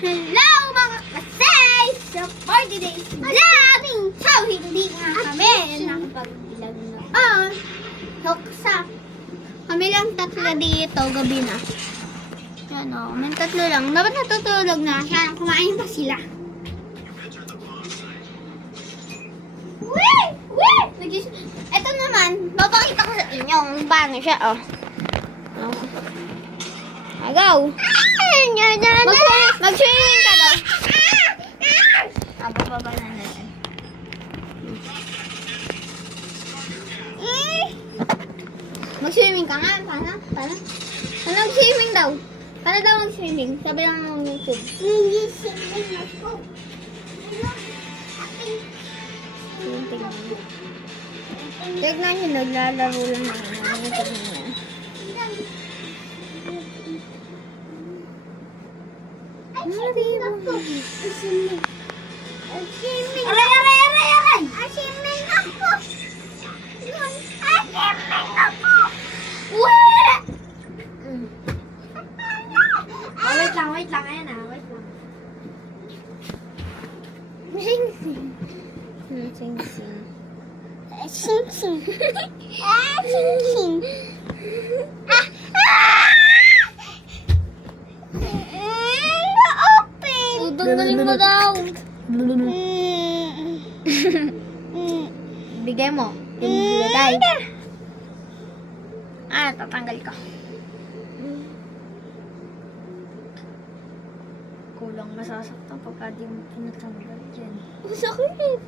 Hello mga kasay! So for today's vlog, so hindi nga kami nakapag-vlog noon. Huksa. Kami lang tatlo dito, gabi na. Yan o, may tatlo lang. Dapat natutulog na. Yan, kumain pa sila. Wee! Wee! Ito naman, babakita ko sa inyo kung paano siya, oh. Agaw! Mag-swimming ka daw. Bababa na natin. Mag-swimming ka nga. Paano? Paano mag-swimming daw? Paano daw mag-swimming? Sabi lang ng YouTube. Hindi swimming ako. Tignan nyo, naglalaro lang na. Tignan nyo. Swimming ako. Swimming. Aray! Swimming ako. Swimming ako. Wala! Wait lang. Ayan na, wait lang. Sing-sing. Sing-sing. Sing-sing. Sing-sing. Tanggalin mo daw. Bigay mo. Bigay. Tatanggal ko. Kulang masasaktan pagka di mo pinatanggal dyan. Sakit.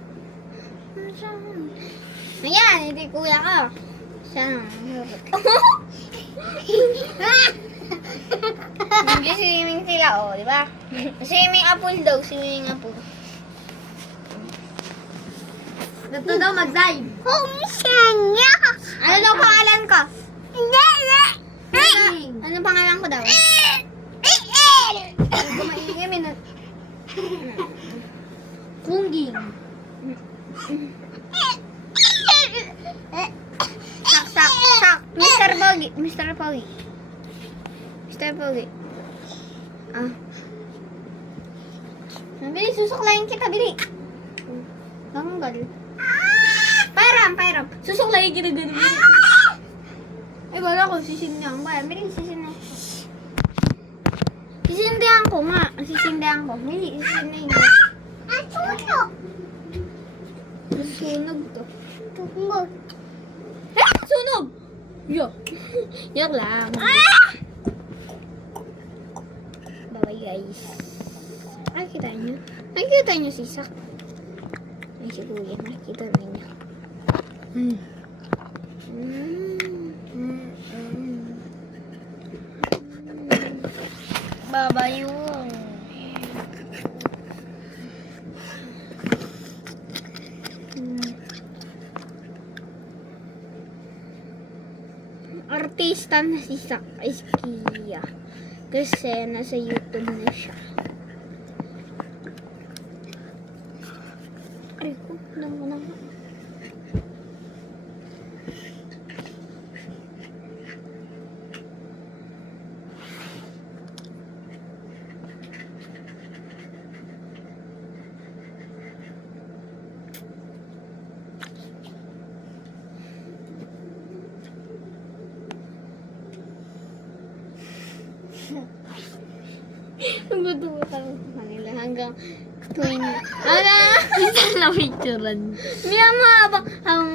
Ayan, hindi kuya ka. Siya. Nag-swimming sila, oh, di ba? Swimming apple daw, swimming apple. Dito daw mag-dive. Sanya! Ano daw pangalan ko? Ano pangalan ko daw? Gumaingay, minat. Kungging. Sak. Mr. Pogi. Bili, susuklayin kita, bili. Tanggal. Pairam. Susuklayin kita, bili. Ay, wala ko, sisindihan ko. Bili, sisindihan. Sisindihan ko nga. Bili, sisindihan ko. Sunog. Sunog to. Sunog! Yak lang. Bye guys. Ay, kita nyo si Sak. Ay, si Kuya. Nakikita na niya. Babayong. Artista na si Sak Eskia. Kasi nasa YouTube na siya. Ay ko, naman. Magduduwa kami sa kanila hanggang 20. Minsan na picturean. Bilang mo habang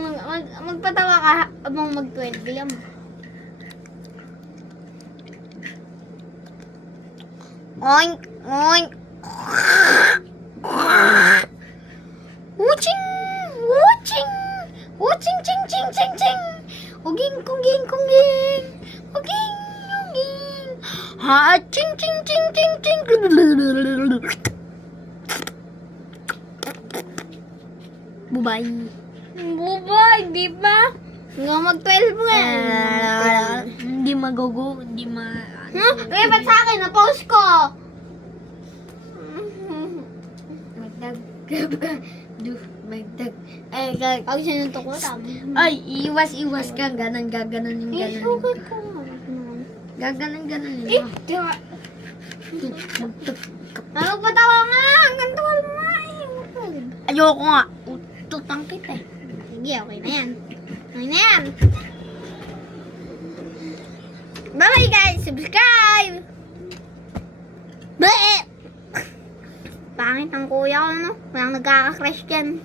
magpatawa ka habang mag-12. Bilang mo. Oink! Wuching! Ching! Uging! Ha! Ching! Bubay, di ba? Nga mag-12 nga. Hindi magugo, Kaya ba't sa akin? Na-pause ko. Magdag. Pag sinuntok ko, tama. Ay, iwas ka. Ganon yung ganon. Okay ko. Gaganon yun. Di ba? Magtag. Magpatawa nga. Hanggang tawal mo nga eh. Ayoko nga. Ututang kita eh. Sige, okay na yan. Okay na yan. Bye-bye guys. Subscribe. Bye! Pangit ang kuya ko, no? Walang nagkaka-crush dyan.